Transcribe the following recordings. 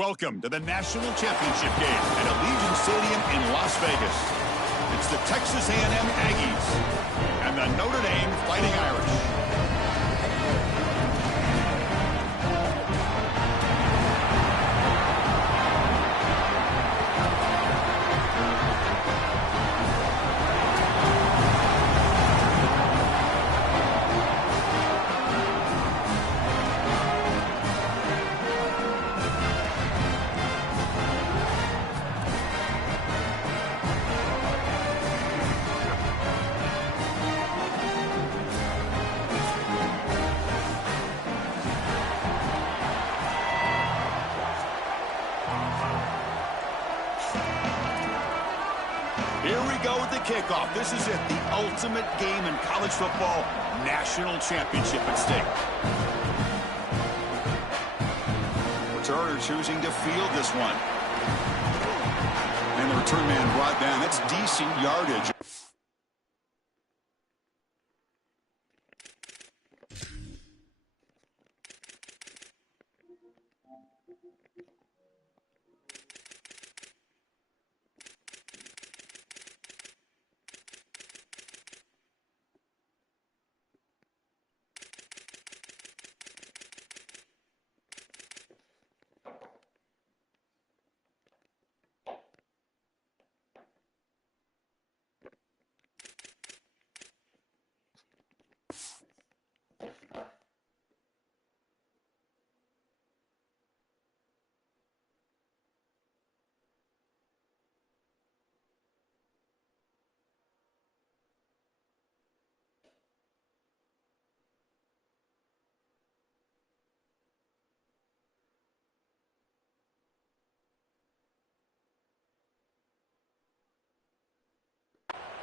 Welcome to the National Championship game at Allegiant Stadium in Las Vegas. It's the Texas A&M Aggies and the Notre Dame Fighting Irish. Here we go with the kickoff. This is it, the ultimate game in college football, national championship at stake. Returner choosing to field this one. And the return man brought down. That's decent yardage.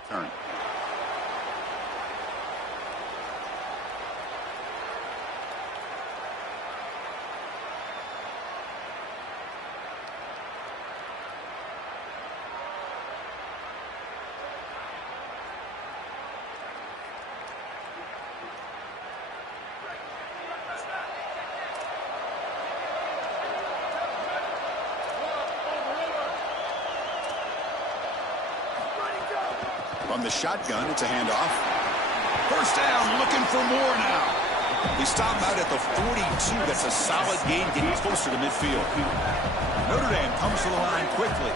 Turn. From the shotgun, it's a handoff. First down, looking for more now. They stop out at the 42. That's a solid gain, getting closer to midfield. Notre Dame comes to the line quickly.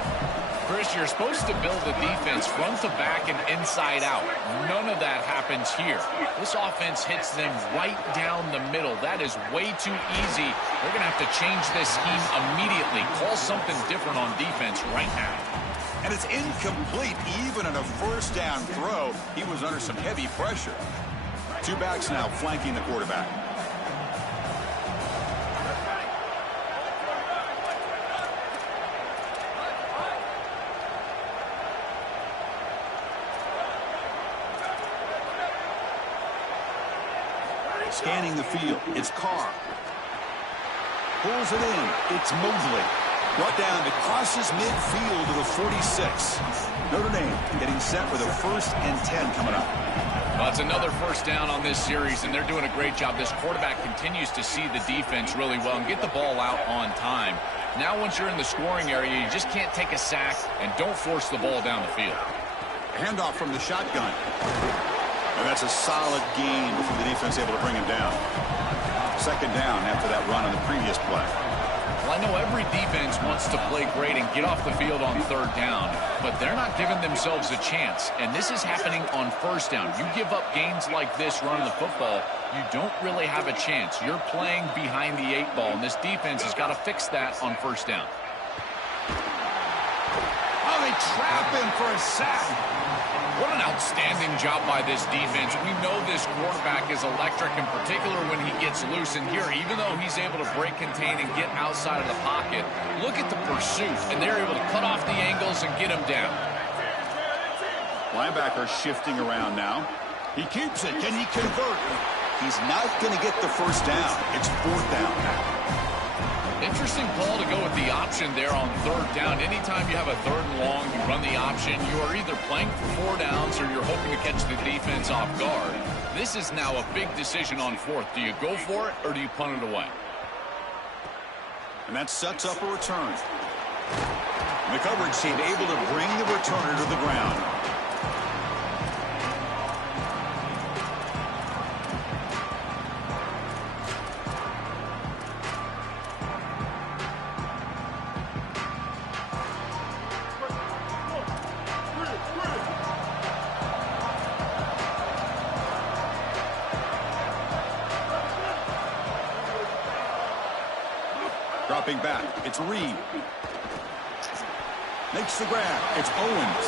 Chris, you're supposed to build the defense front to back and inside out. None of that happens here. This offense hits them right down the middle. That is way too easy. They're going to have to change this scheme immediately. Call something different on defense right now. And it's incomplete. Even on a first down throw, he was under some heavy pressure. Two backs now flanking the quarterback. Scanning the field, it's Carr. Pulls it in, it's Mosley. Brought down, it crosses midfield to the 46. Notre Dame getting set with a 1st and 10 coming up. Well, it's another first down on this series, and they're doing a great job. This quarterback continues to see the defense really well and get the ball out on time. Now once you're in the scoring area, you just can't take a sack and don't force the ball down the field. Handoff from the shotgun. And that's a solid gain before the defense able to bring him down. Second down after that run on the previous play. Well, I know every defense wants to play great and get off the field on 3rd down, but they're not giving themselves a chance, and this is happening on 1st down. You give up gains like this running the football, you don't really have a chance. You're playing behind the 8 ball, and this defense has got to fix that on 1st down. Oh, they trap him for a sack. What an outstanding job by this defense. We know this quarterback is electric, in particular when he gets loose. And here, even though he's able to break, contain, and get outside of the pocket, look at the pursuit. And they're able to cut off the angles and get him down. Linebacker shifting around now. He keeps it. Can he convert? He's not going to get the first down. It's 4th down now. Interesting call to go with the option there on 3rd down. Anytime you have a 3rd and long, you run the option. You are either playing for 4 downs or you're hoping to catch the defense off guard. This is now a big decision on 4th. Do you go for it or do you punt it away? And that sets up a return. The coverage team able to bring the returner to the ground. Dropping back, it's Reed. Makes the grab, it's Owens.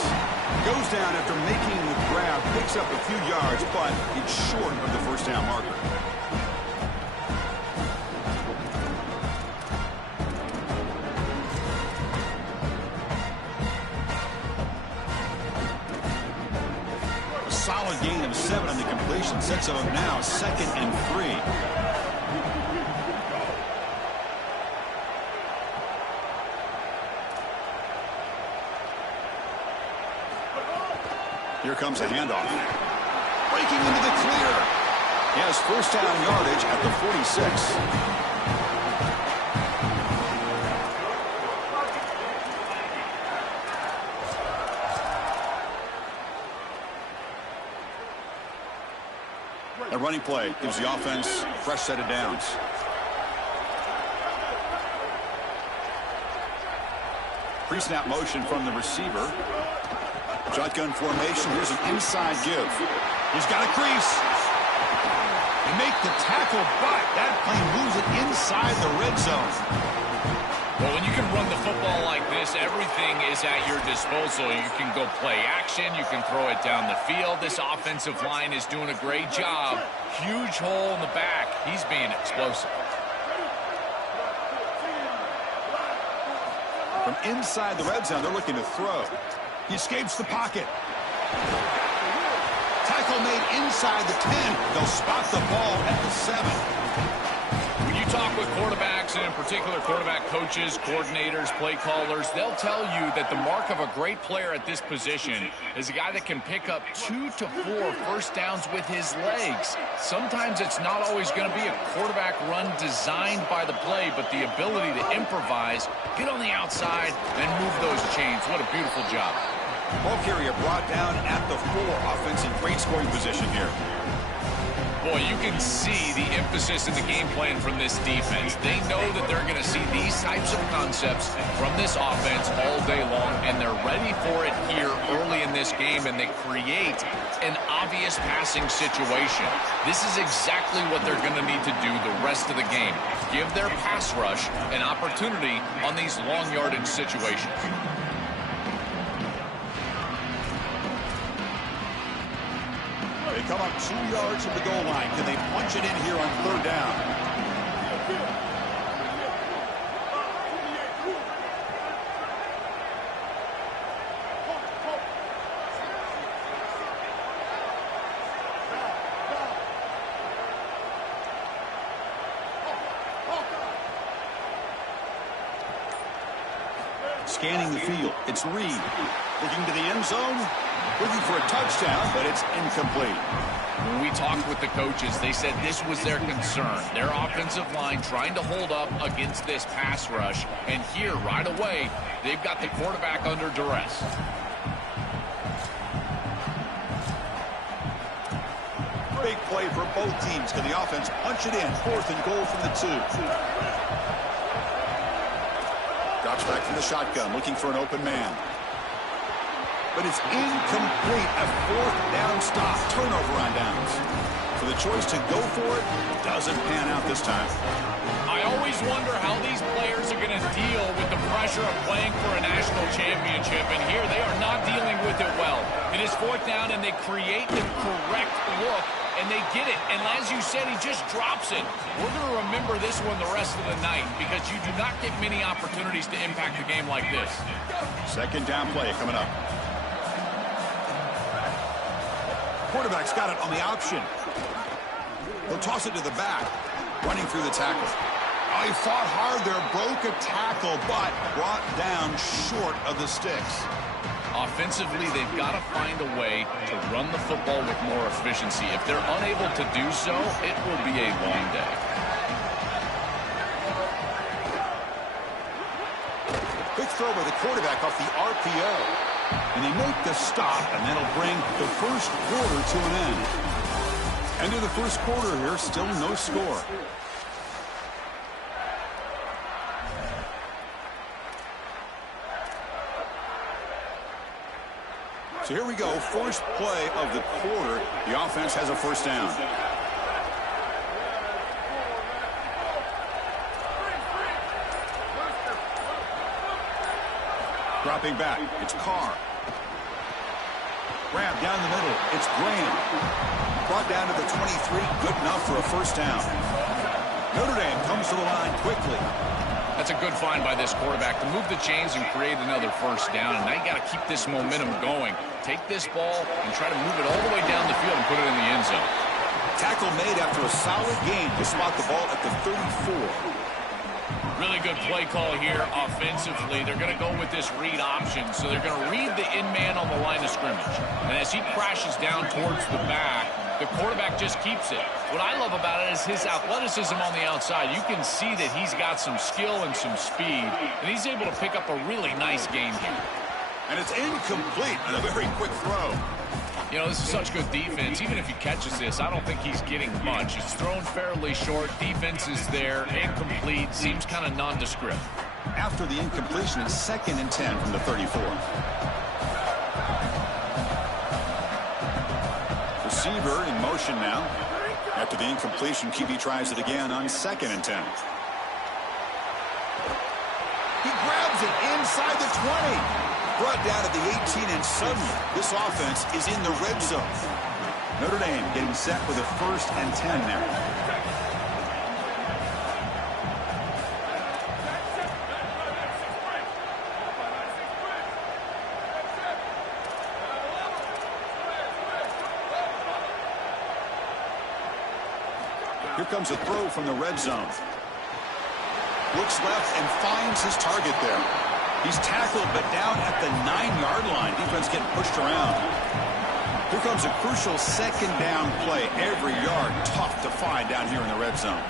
Goes down after making the grab, picks up a few yards, but it's short of the first down marker. A solid gain of 7 on the completion sets them up now, 2nd and 3. Here comes a handoff. Breaking into the clear. He has first down yardage at the 46. A running play gives the offense a fresh set of downs. Pre-snap motion from the receiver. Shotgun formation. Here's an inside give. He's got a crease. They make the tackle, but that plane moves it inside the red zone. Well, when you can run the football like this, everything is at your disposal. You can go play action. You can throw it down the field. This offensive line is doing a great job. Huge hole in the back. He's being explosive. From inside the red zone, they're looking to throw. He escapes the pocket. Tackle made inside the 10. They'll spot the ball at the 7. When you talk with quarterbacks, and in particular quarterback coaches, coordinators, play callers, they'll tell you that the mark of a great player at this position is a guy that can pick up 2 to 4 first downs with his legs. Sometimes it's not always going to be a quarterback run designed by the play, but the ability to improvise, get on the outside, and move those chains. What a beautiful job. Ball carrier brought down at the 4. Offense in great scoring position here. Boy, you can see the emphasis in the game plan from this defense. They know that they're going to see these types of concepts from this offense all day long, and they're ready for it here early in this game, and they create an obvious passing situation. This is exactly what they're going to need to do the rest of the game. Give their pass rush an opportunity on these long yardage situations. They come up 2 yards from the goal line. Can they punch it in here on 3rd down? Scanning the field. It's Reed. Looking to the end zone. Looking for a touchdown, but it's incomplete. When we talked with the coaches, they said this was their concern. Their offensive line trying to hold up against this pass rush. And here, right away, they've got the quarterback under duress. Big play for both teams. Can the offense punch it in? 4th and goal from the 2. Drops back from the shotgun, looking for an open man. But it's incomplete. A 4th down stop. Turnover on downs. So the choice to go for it doesn't pan out this time. I always wonder how these players are going to deal with the pressure of playing for a national championship. And here they are not dealing with it well. It is 4th down, and they create the correct look, and they get it. And as you said, he just drops it. We're going to remember this one the rest of the night because you do not get many opportunities to impact a game like this. 2nd down play coming up. Quarterback's got it on the option. He'll toss it to the back, running through the tackle. Oh, he fought hard there, broke a tackle, but brought down short of the sticks. Offensively, they've got to find a way to run the football with more efficiency. If they're unable to do so, it will be a long day. throw by the quarterback off the RPO. And they make the stop, and that'll bring the first quarter to an end. End of the first quarter here, still no score. So here we go, first play of the quarter. The offense has a first down. Dropping back, it's Carr. Grab down the middle, it's Graham. Brought down to the 23, good enough for a first down. Notre Dame comes to the line quickly. That's a good find by this quarterback to move the chains and create another first down. And now you got to keep this momentum going. Take this ball and try to move it all the way down the field and put it in the end zone. Tackle made after a solid gain to spot the ball at the 34. Really good play call here offensively. They're going to go with this read option. So they're going to read the in man on the line of scrimmage. And as he crashes down towards the back, the quarterback just keeps it. What I love about it is his athleticism on the outside. You can see that he's got some skill and some speed, and he's able to pick up a really nice game here. And it's incomplete on a very quick throw. You know, this is such good defense. Even if he catches this, I don't think he's getting much. It's thrown fairly short. Defense is there. Incomplete. Seems kind of nondescript. After the incompletion, it's 2nd and 10 from the 34. Receiver in motion now. After the incompletion, QB tries it again on 2nd and 10. He grabs it inside the 20. Brought down at the 18, and suddenly this offense is in the red zone. Notre Dame getting set with a 1st and 10 now. Here comes a throw from the red zone. Looks left and finds his target there. He's tackled, but down at the 9-yard line. Defense getting pushed around. Here comes a crucial 2nd down play. Every yard tough to find down here in the red zone.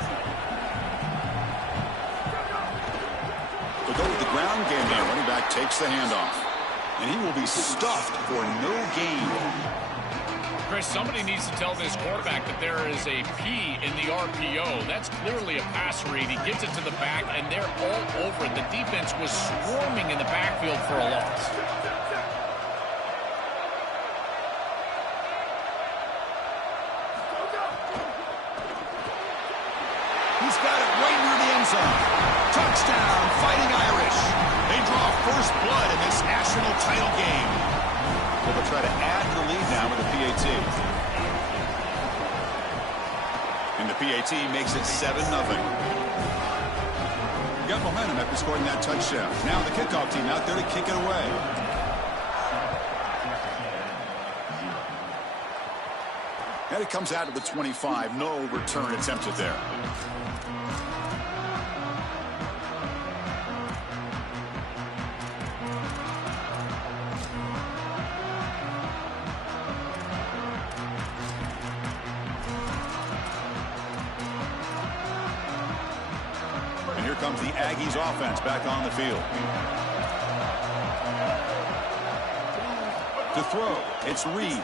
They'll go with the ground game now. Running back takes the handoff. And he will be stuffed for no gain. Chris, somebody needs to tell this quarterback that there is a P in the RPO. That's clearly a pass read. He gets it to the back, and they're all over it. The defense was swarming in the backfield for a loss. He's got it right near the end zone. Touchdown, Fighting Irish. They draw first blood in this national title game. They'll try to add to the lead now with a PAT. And the PAT makes it 7-0. Got momentum after scoring that touchdown. Now the kickoff team out there to kick it away. And it comes out of the 25. No return attempted there. Comes the Aggies offense back on the field. To throw, it's Reed.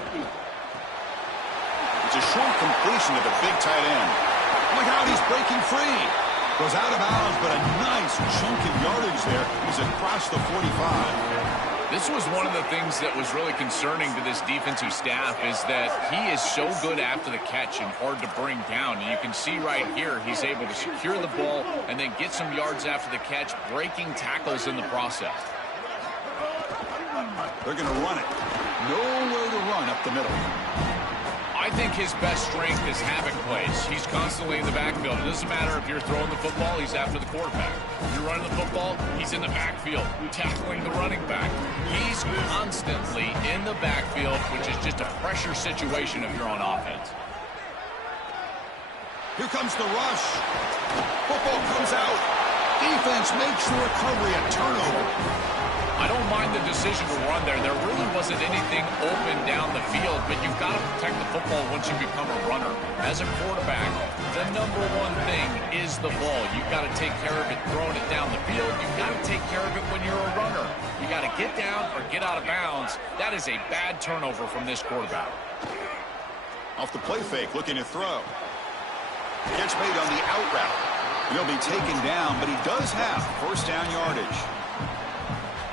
It's a short completion to the big tight end. Look out, he's breaking free. Goes out of bounds, but a nice chunk of yardage there. He's across the 45. This was one of the things that was really concerning to this defensive staff is that he is so good after the catch and hard to bring down. And you can see right here he's able to secure the ball and then get some yards after the catch, breaking tackles in the process. They're going to run it. Nowhere to run up the middle. I think his best strength is havoc plays. He's constantly in the backfield. It doesn't matter if you're throwing the football, he's after the quarterback. If you're running the football, he's in the backfield, tackling the running back. He's constantly in the backfield, which is just a pressure situation if you're on offense. Here comes the rush. Football comes out. Defense makes the recovery, a turnover. I don't mind the decision to run there. There really wasn't anything open down the field, but you've got to protect the football once you become a runner. As a quarterback, the number one thing is the ball. You've got to take care of it throwing it down the field. You've got to take care of it when you're a runner. You got to get down or get out of bounds. That is a bad turnover from this quarterback. Off the play fake, looking to throw. Catch made on the out route. He'll be taken down, but he does have first down yardage.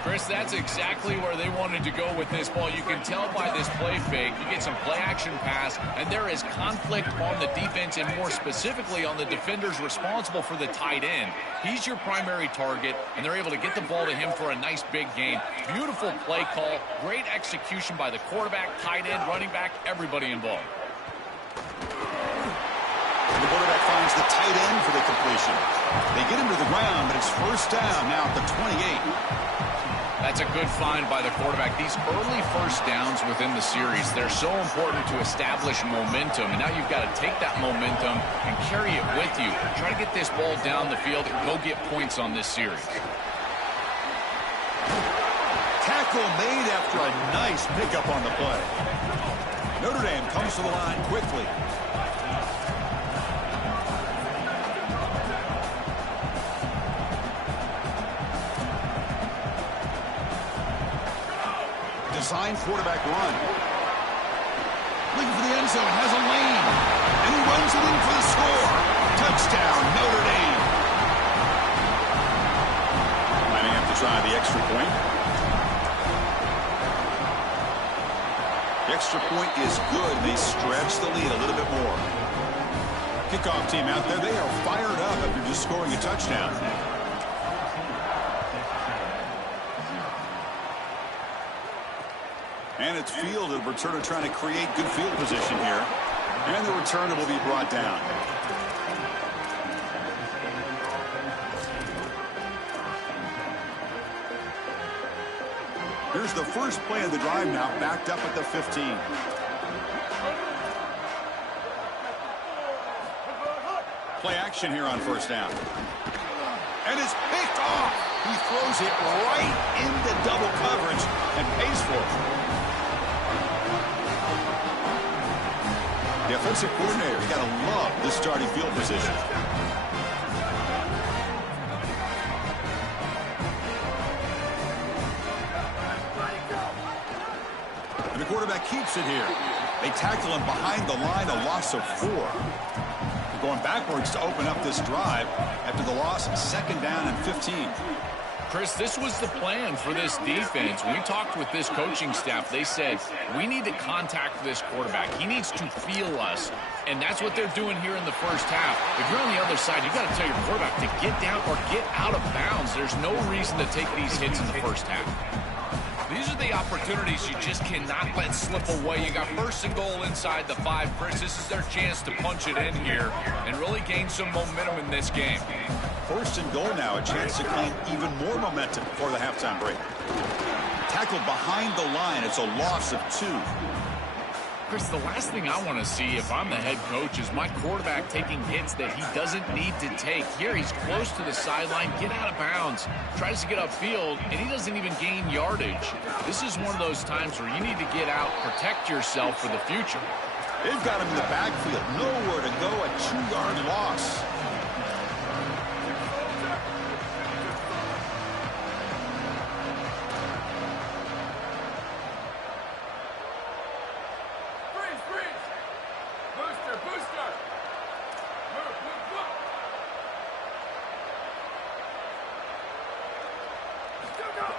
Chris, that's exactly where they wanted to go with this ball. You can tell by this play fake. You get some play action pass, and there is conflict on the defense, and more specifically on the defenders responsible for the tight end. He's your primary target, and they're able to get the ball to him for a nice big gain. Beautiful play call, great execution by the quarterback, tight end, running back, everybody involved. The quarterback finds the tight end for the completion. They get him to the ground, but it's first down now at the 28. That's a good find by the quarterback. These early first downs within the series, they're so important to establish momentum. And now you've got to take that momentum and carry it with you. Try to get this ball down the field and go get points on this series. Tackle made after a nice pickup on the play. Notre Dame comes to the line quickly. Design quarterback run. Looking for the end zone, has a lane, and he runs it in for the score. Touchdown, Notre Dame. Might have to try the extra point. The extra point is good. They stretch the lead a little bit more. Kickoff team out there, they are fired up after just scoring a touchdown. And it's field, the returner trying to create good field position here. And the returner will be brought down. Here's the first play of the drive now, backed up at the 15. Play action here on first down. And it's picked off. He throws it right into double coverage and pays for it. The offensive coordinator, you got to love this starting field position. And the quarterback keeps it here. They tackle him behind the line, a loss of 4. Going backwards to open up this drive after the loss, second down and 15. Chris, this was the plan for this defense. When we talked with this coaching staff, they said, we need to contact this quarterback. He needs to feel us. And that's what they're doing here in the first half. If you're on the other side, you've got to tell your quarterback to get down or get out of bounds. There's no reason to take these hits in the first half. These are the opportunities you just cannot let slip away. You got first and goal inside the 5. Chris, this is their chance to punch it in here and really gain some momentum in this game. First and goal now, a chance to claim even more momentum before the halftime break. Tackled behind the line, it's a loss of 2. Chris, the last thing I want to see if I'm the head coach is my quarterback taking hits that he doesn't need to take. Here he's close to the sideline, get out of bounds, tries to get upfield, and he doesn't even gain yardage. This is one of those times where you need to get out, protect yourself for the future. They've got him in the backfield, nowhere to go, a 2-yard loss.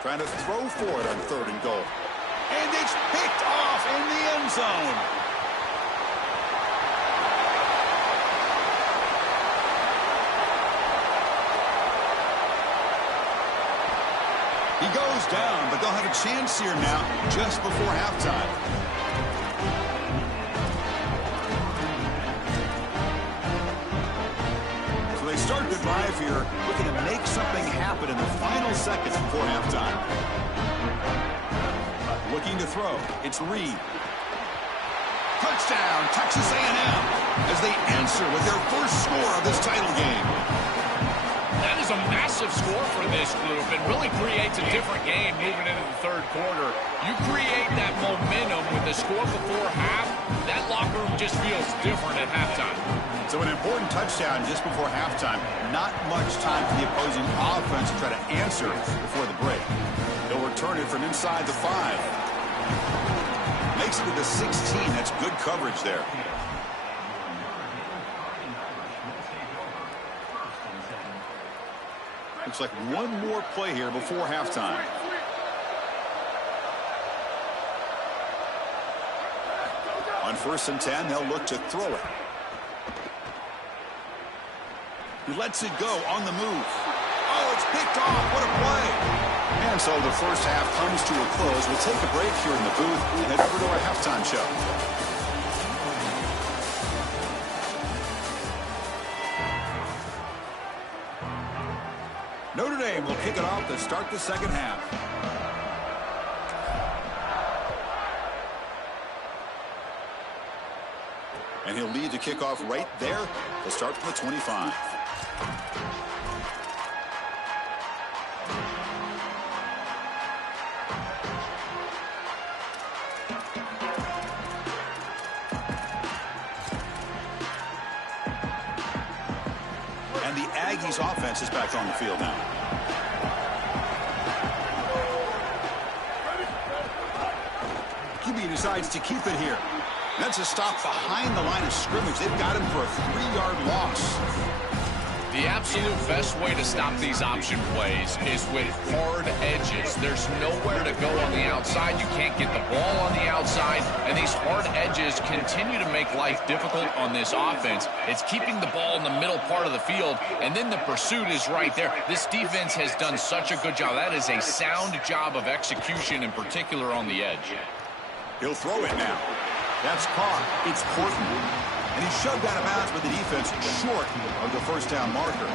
Trying to throw for it on third and goal. And it's picked off in the end zone. He goes down, but they'll have a chance here now just before halftime. So they start the drive here, looking to make something happen in the final seconds before halftime. Looking to throw. It's Reed. Touchdown, Texas A&M, as they answer with their first score of this title game. That is a massive score for this group and really creates a different game moving into the third quarter. You create that momentum with the score before half, that locker room just feels different at halftime. So an important touchdown just before halftime. Not much time for the opposing offense to try to answer before the break. He'll return it from inside the 5. Makes it to the 16. That's good coverage there. Looks like one more play here before halftime. On 1st and 10, they'll look to throw it. He lets it go on the move. Oh, it's picked off. What a play. And so the first half comes to a close. We'll take a break here in the booth and head over to our halftime show. Notre Dame will kick it off to start the second half. And he'll lead the kickoff right there to start from the 25. And the Aggies offense is back on the field now. QB decides to keep it here. That's a stop behind the line of scrimmage. They've got him for a 3-yard loss. The absolute best way to stop these option plays is with hard edges. There's nowhere to go on the outside. You can't get the ball on the outside, and these hard edges continue to make life difficult on this offense. It's keeping the ball in the middle part of the field, and then the pursuit is right there. This defense has done such a good job. That is a sound job of execution, in particular on the edge. He'll throw it now. That's caught. It's Portman. And he shoved out of bounds with the defense short of the first down marker.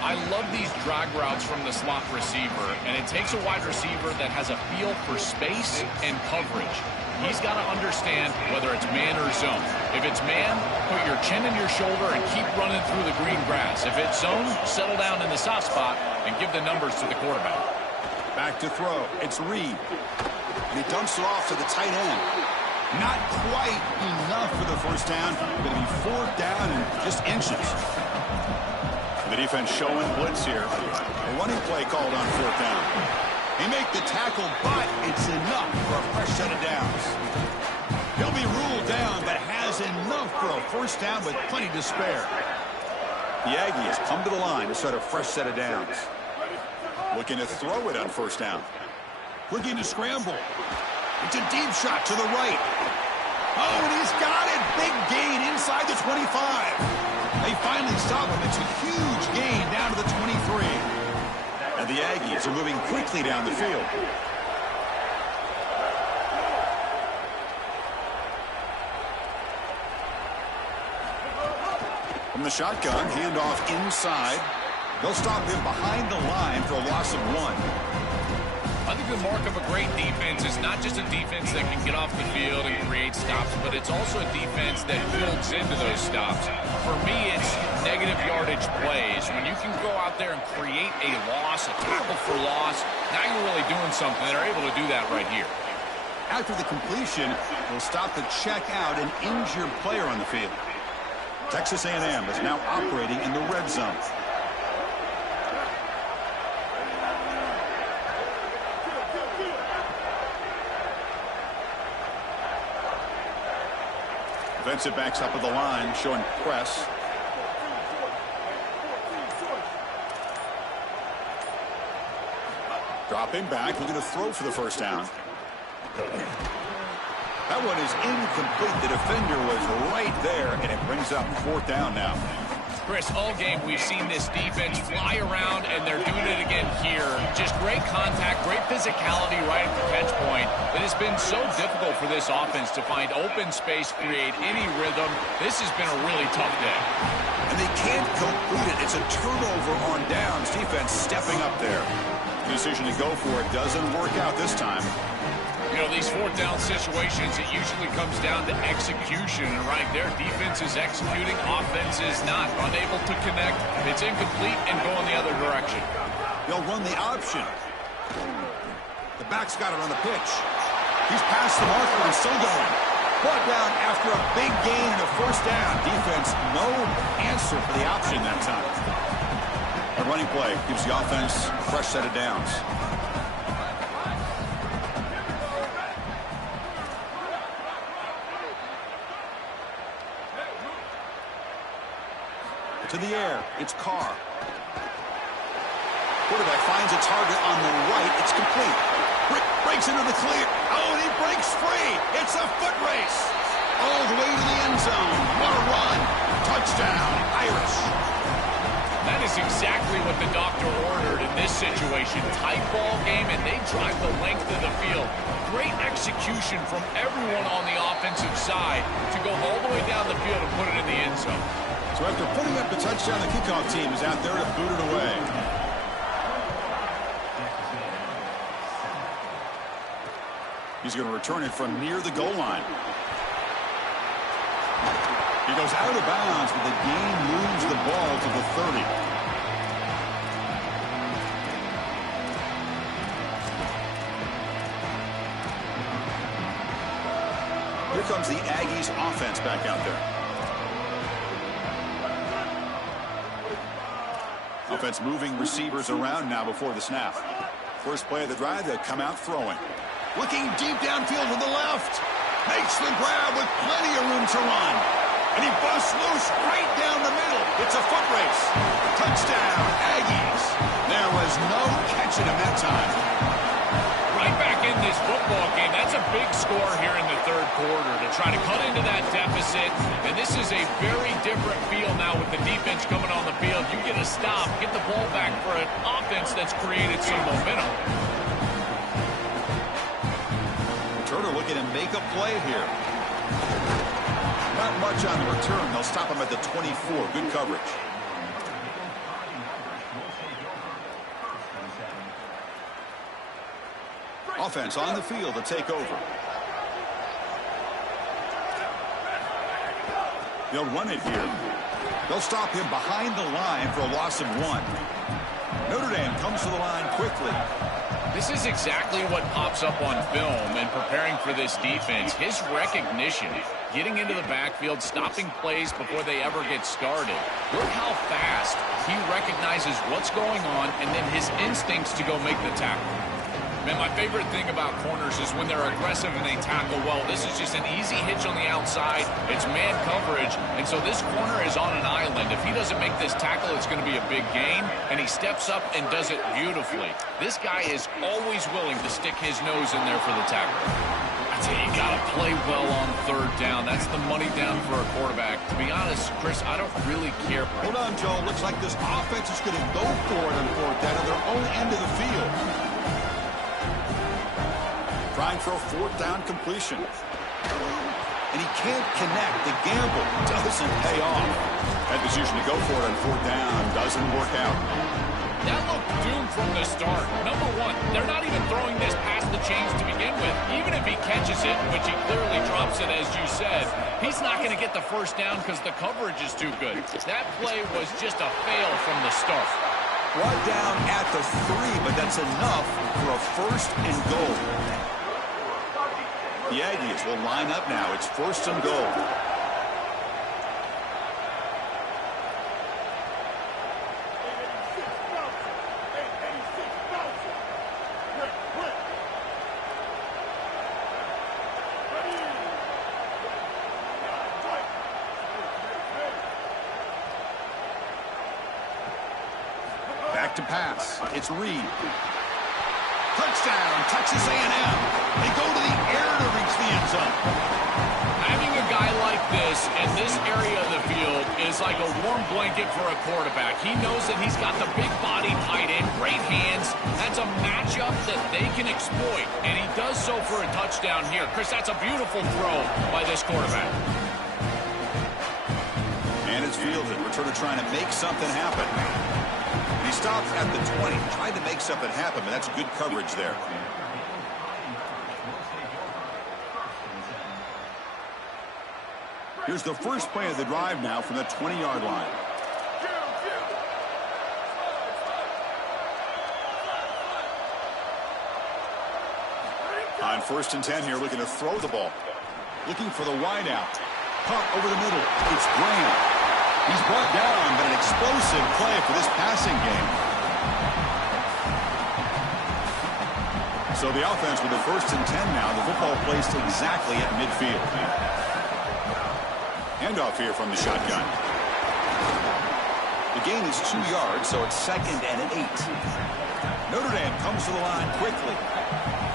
I love these drag routes from the slot receiver, and it takes a wide receiver that has a feel for space and coverage. He's got to understand whether it's man or zone. If it's man, put your chin in your shoulder and keep running through the green grass. If it's zone, settle down in the soft spot and give the numbers to the quarterback. Back to throw. It's Reed. And he dumps it off to the tight end. Not quite enough for the first down. Going to be 4th down and just inches. The defense showing blitz here. A running play called on 4th down. He make the tackle, but it's enough for a fresh set of downs. He'll be ruled down, but has enough for a first down with plenty to spare. The Aggies come to the line to start a fresh set of downs. Looking to throw it on 1st down. Looking to scramble. It's a deep shot to the right. Oh, and he's got it. Big gain inside the 25. They finally stop him. It's a huge gain down to the 23. And the Aggies are moving quickly down the field. From the shotgun, handoff inside. They'll stop him behind the line for a loss of 1. I think the mark of a great defense is not just a defense that can get off the field and create stops, but it's also a defense that builds into those stops. For me, it's negative yardage plays. When you can go out there and create a loss, a tackle for loss, now you're really doing something. They're able to do that right here. After the completion, they'll stop the check out an injured player on the field. Texas A&M is now operating in the red zone. Defensive backs up at the line, showing press. Dropping back, looking to throw for the first down. That one is incomplete. The defender was right there, and it brings up 4th down now. Chris, all game we've seen this defense fly around, and they're doing it again here. Just great contact, great physicality right at the catch point. It has been so difficult for this offense to find open space, create any rhythm. This has been a really tough day. And they can't complete it. It's a turnover on downs. Defense stepping up there. The decision to go for it doesn't work out this time. You know, these fourth down situations, it usually comes down to execution. And right there, defense is executing, offense is not. Unable to connect. It's incomplete and going the other direction. They'll run the option. The back's got it on the pitch. He's past the marker and still going. Brought down after a big gain and a first down. Defense, no answer for the option that time. A running play gives the offense a fresh set of downs. To the air, it's Carr. Quarterback finds a target on the right. It's complete. Breaks into the clear. Oh, and he breaks free. It's a foot race. All the way to the end zone. What a run. Touchdown, Irish. That is exactly what the doctor ordered in this situation. Tight ball game, and they drive the length of the field. Great execution from everyone on the offensive side to go all the way down the field and put it in the end zone. So after putting up the touchdown, the kickoff team is out there to boot it away. He's going to return it from near the goal line. He goes out of bounds, but the game moves the ball to the 30. Here comes the Aggies offense back out there. Offense moving receivers around now before the snap. First play of the drive, they'll come out throwing. Looking deep downfield to the left. Makes the grab with plenty of room to run. And he busts loose right down the middle. It's a foot race. Touchdown, Aggies. There was no catching him that time. Right back in this football game. That's a big score here in the third quarter to try to cut into that deficit. And this is a very different feel now with the defense coming on the field. You get a stop, get the ball back for an offense that's created some momentum. Turner looking to make a play here. Not much on the return. They'll stop him at the 24. Good coverage. Offense on the field to take over. They'll run it here. They'll stop him behind the line for a loss of 1. Notre Dame comes to the line quickly. This is exactly what pops up on film and preparing for this defense. His recognition, getting into the backfield, stopping plays before they ever get started. Look how fast he recognizes what's going on and then his instincts to go make the tackle. Man, my favorite thing about corners is when they're aggressive and they tackle well. This is just an easy hitch on the outside. It's man coverage, and so this corner is on an island. If he doesn't make this tackle, it's going to be a big gain, and he steps up and does it beautifully. This guy is always willing to stick his nose in there for the tackle. I tell you, you got to play well on third down. That's the money down for a quarterback. To be honest, Chris, I don't really care. Hold on, Joe. Looks like this offense is going to go for it on fourth down at their own end of the field. Trying for a fourth down completion. And he can't connect. The gamble doesn't pay off. That decision to go for it on fourth down doesn't work out. That looked doomed from the start. Number one, they're not even throwing this past the chains to begin with. Even if he catches it, which he clearly drops it, as you said, he's not going to get the first down because the coverage is too good. That play was just a fail from the start. Brought down at the 3, but that's enough for a first and goal. The Aggies will line up now. It's first and goal. Back to pass. It's Reed. Touchdown, Texas A&M. They go to the air to reach the end zone. Having a guy like this in this area of the field is like a warm blanket for a quarterback. He knows that he's got the big body tight end, great hands. That's a matchup that they can exploit, and he does so for a touchdown here. Chris, that's a beautiful throw by this quarterback. And it's fielded. Returner trying to make something happen. He stops at the 20, trying to make something happen, but that's good coverage there. Here's the first play of the drive now from the 20-yard line. On 1st and 10 here, looking to throw the ball. Looking for the wide out. Punt over the middle. It's Graham. He's brought down, but an explosive play for this passing game. So the offense with the 1st and 10 now. The football placed exactly at midfield. Handoff here from the shotgun. The gain is 2 yards, so it's 2nd and 8. Notre Dame comes to the line quickly.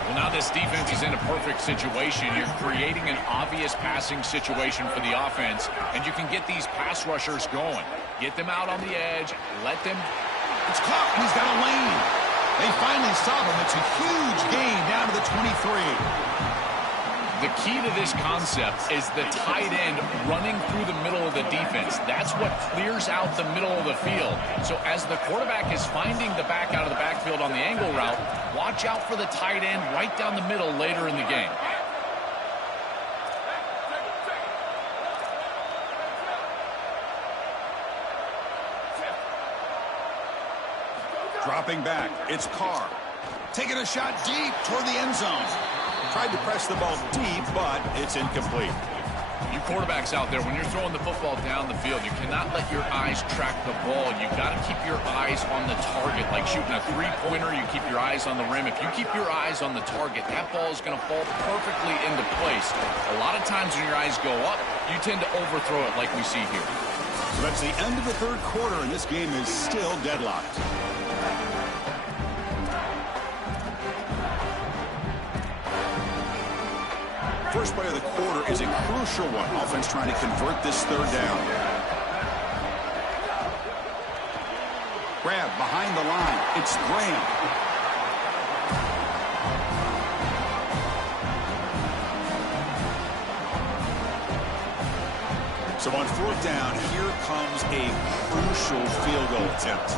Well, now this defense is in a perfect situation. You're creating an obvious passing situation for the offense, and you can get these pass rushers going. Get them out on the edge. Let them. It's caught, and he's got a lane. They finally stop him. It's a huge gain down to the 23. The key to this concept is the tight end running through the middle of the defense. That's what clears out the middle of the field. So as the quarterback is finding the back out of the backfield on the angle route, watch out for the tight end right down the middle later in the game. Dropping back, it's Carr. Taking a shot deep toward the end zone. Tried to press the ball deep, but it's incomplete. You quarterbacks out there, when you're throwing the football down the field, you cannot let your eyes track the ball. You've got to keep your eyes on the target. Like shooting a three-pointer, you keep your eyes on the rim. If you keep your eyes on the target, that ball is going to fall perfectly into place. A lot of times when your eyes go up, you tend to overthrow it like we see here. So that's the end of the 3rd quarter, and this game is still deadlocked. First play of the quarter is a crucial one. Offense trying to convert this 3rd down. Grab behind the line. It's Graham. So on 4th down, here comes a crucial field goal attempt.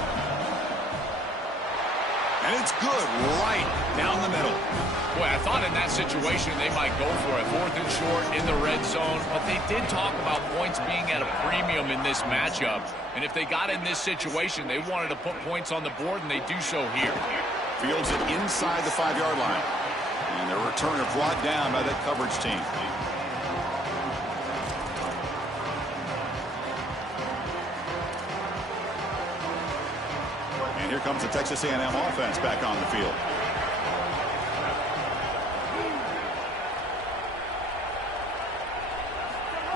And it's good right down the middle. Boy, I thought in that situation they might go for it. 4th and short in the red zone. But they did talk about points being at a premium in this matchup. And if they got in this situation, they wanted to put points on the board, and they do so here. Fields it inside the 5-yard line. And the returner brought down by that coverage team. And here comes the Texas A&M offense back on the field.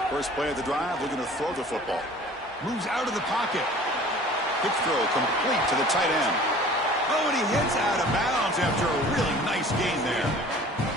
First play of the drive, looking to throw the football. Moves out of the pocket. Quick throw complete to the tight end. Oh, and he hits out of bounds after a really nice gain there.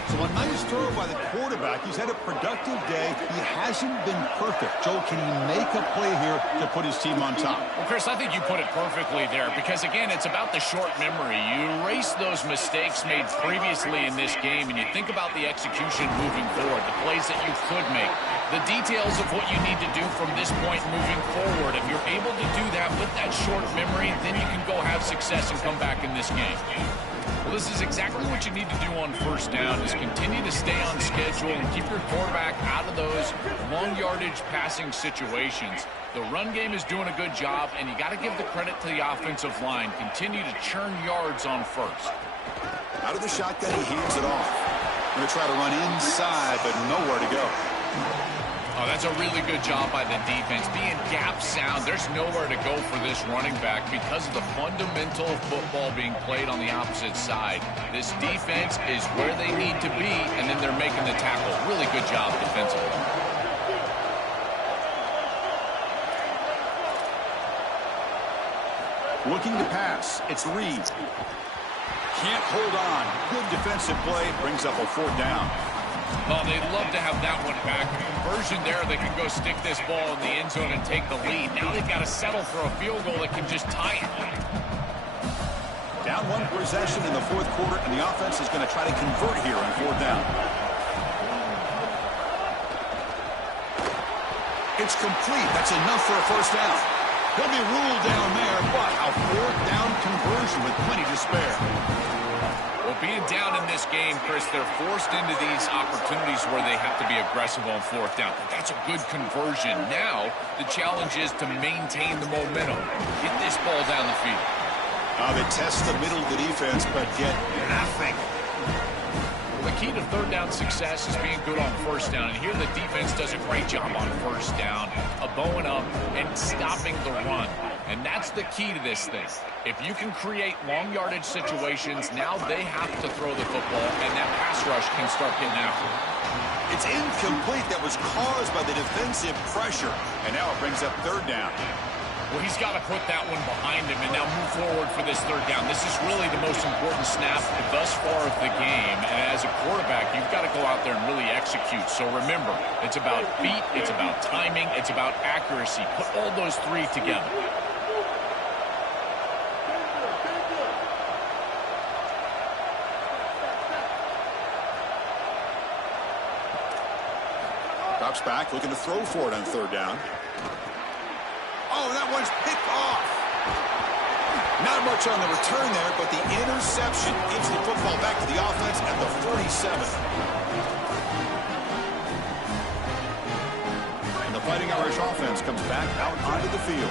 So a nice throw by the quarterback. He's had a productive day. He hasn't been perfect. Joe, can he make a play here to put his team on top? Well, Chris, I think you put it perfectly there because, again, it's about the short memory. You erase those mistakes made previously in this game, and you think about the execution moving forward, the plays that you could make, the details of what you need to do from this point moving forward. If you're able to do that with that short memory, then you can go have success and come back in this game. Well, this is exactly what you need to do on 1st down, is continue to stay on schedule and keep your quarterback out of those long yardage passing situations. The run game is doing a good job, and you got to give the credit to the offensive line. Continue to churn yards on 1st. Out of the shotgun, he hands it off. Going to try to run inside, but nowhere to go. Oh, that's a really good job by the defense. Being gap sound, there's nowhere to go for this running back because of the fundamental football being played on the opposite side. This defense is where they need to be, and then they're making the tackle. Really good job defensively. Looking to pass. It's Reed. Can't hold on. Good defensive play. Brings up a 4th down. Well, they'd love to have that one back. A conversion there, they can go stick this ball in the end zone and take the lead. Now they've got to settle for a field goal that can just tie it. Down 1 possession in the 4th quarter, and the offense is going to try to convert here on 4th down. It's complete. That's enough for a 1st down. He'll be ruled down there, but a fourth down conversion with plenty to spare. Well, being down in this game, Chris, they're forced into these opportunities where they have to be aggressive on fourth down. That's a good conversion. Now, the challenge is to maintain the momentum. Get this ball down the field. They test the middle of the defense, but get nothing. The key to third down success is being good on first down. And here the defense does a great job on first down, bowing up and stopping the run. And that's the key to this thing. If you can create long yardage situations, now they have to throw the football, and that pass rush can start getting after it. It's incomplete. That was caused by the defensive pressure. And now it brings up third down. Well, he's got to put that one behind him and now move forward for this third down. This is really the most important snap thus far of the game. And as a quarterback, you've got to go out there and really execute. So remember, it's about feet, it's about timing, it's about accuracy. Put all those three together. Drops back, looking to throw for it on third down. Oh, that one's picked off. Not much on the return there, but the interception gives the football back to the offense at the 47. And the Fighting Irish offense comes back out onto the field.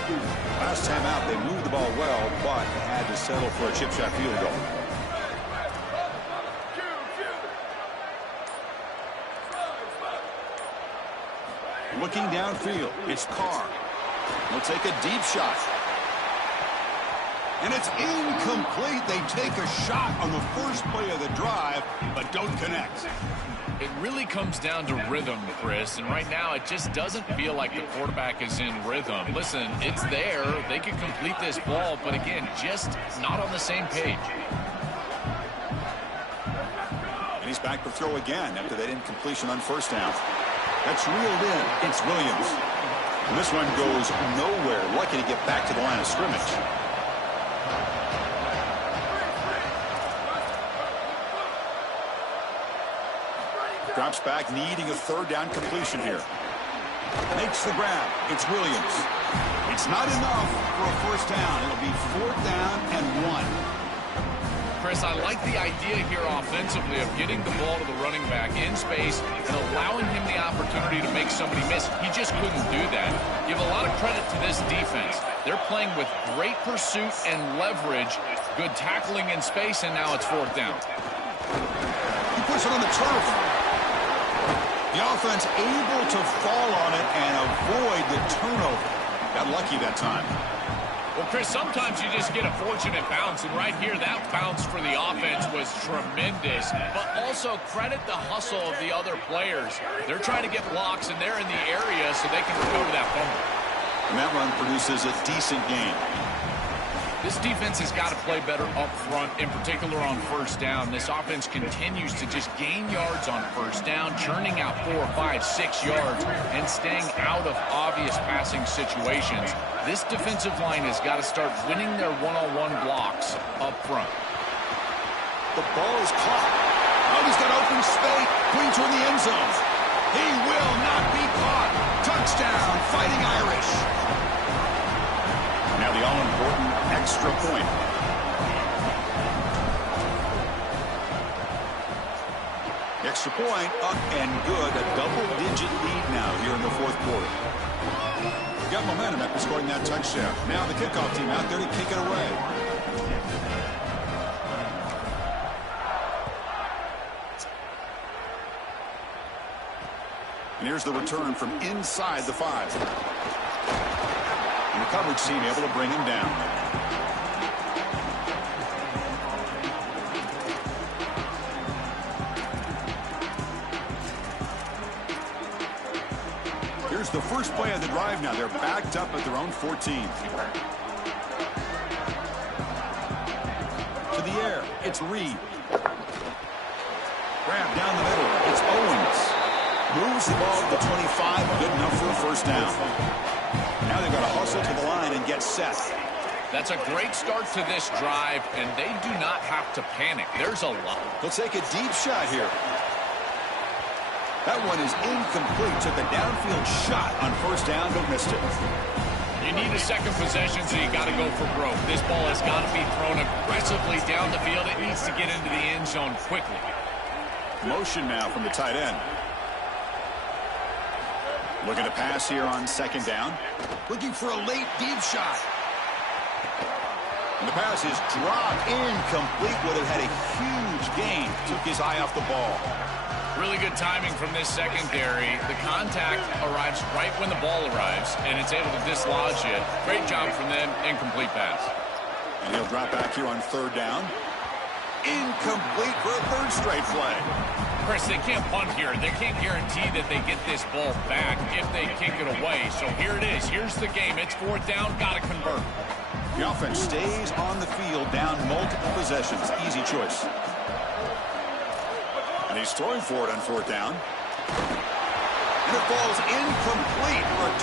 Last time out, they moved the ball well, but had to settle for a chip shot field goal. Looking downfield, it's Carr. He'll take a deep shot. And it's incomplete. They take a shot on the first play of the drive, but don't connect. It really comes down to rhythm, Chris, and right now it just doesn't feel like the quarterback is in rhythm. Listen, it's there. They can complete this ball, but again, just not on the same page. And he's back to throw again after that incompletion on first down. That's reeled in. It's Williams. And this one goes nowhere. Lucky to get back to the line of scrimmage. Drops back, needing a third down completion here. Makes the grab. It's Williams. It's not enough for a first down. It'll be fourth down and 1. Chris, I like the idea here offensively of getting the ball to the running back in space and allowing him the opportunity to make somebody miss. He just couldn't do that. Give a lot of credit to this defense. They're playing with great pursuit and leverage, good tackling in space, and now it's fourth down. He puts it on the turf. The offense able to fall on it and avoid the turnover. Got lucky that time. Well, Chris, sometimes you just get a fortunate bounce, and right here, that bounce for the offense was tremendous. But also credit the hustle of the other players. They're trying to get blocks, and they're in the area so they can recover that fumble. And that run produces a decent gain. This defense has got to play better up front, in particular on first down. This offense continues to just gain yards on first down, churning out 4, 5, 6 yards, and staying out of obvious passing situations. This defensive line has got to start winning their one-on-one blocks up front. The ball is caught. Oh, he's got open space. Queen toward the end zone. He will not be caught. Touchdown, Fighting Irish. Now the all-important extra point. Extra point up and good. A double-digit lead now here in the fourth quarter. Got momentum after scoring that touchdown. Now the kickoff team out there to kick it away. And here's the return from inside the 5. And the coverage team able to bring him down. Here's the first play of the drive now. They're backed up at their own 14. To the air, it's Reed. Grab down the middle, it's Owens. Moves the ball to the 25, good enough for a first down. Now they've got to hustle to the line and get set. That's a great start to this drive, and they do not have to panic. There's a lot. They'll take a deep shot here. That one is incomplete. Took a downfield shot on first down, but missed it. You need a second possession, so you got to go for broke. This ball has got to be thrown aggressively down the field. It needs to get into the end zone quickly. Motion now from the tight end. Looking to pass here on second down. Looking for a late deep shot. And the pass is dropped. Incomplete. Would have had a huge gain. Took his eye off the ball. Really good timing from this secondary. The contact arrives right when the ball arrives, and it's able to dislodge it. Great job from them. Incomplete pass. And he'll drop back here on third down. Incomplete for a third straight play. Chris, they can't punt here. They can't guarantee that they get this ball back if they kick it away. So here it is. Here's the game. It's fourth down. Got to convert. The offense stays on the field, down multiple possessions. Easy choice. And he's throwing for it on fourth down. And it falls incomplete for a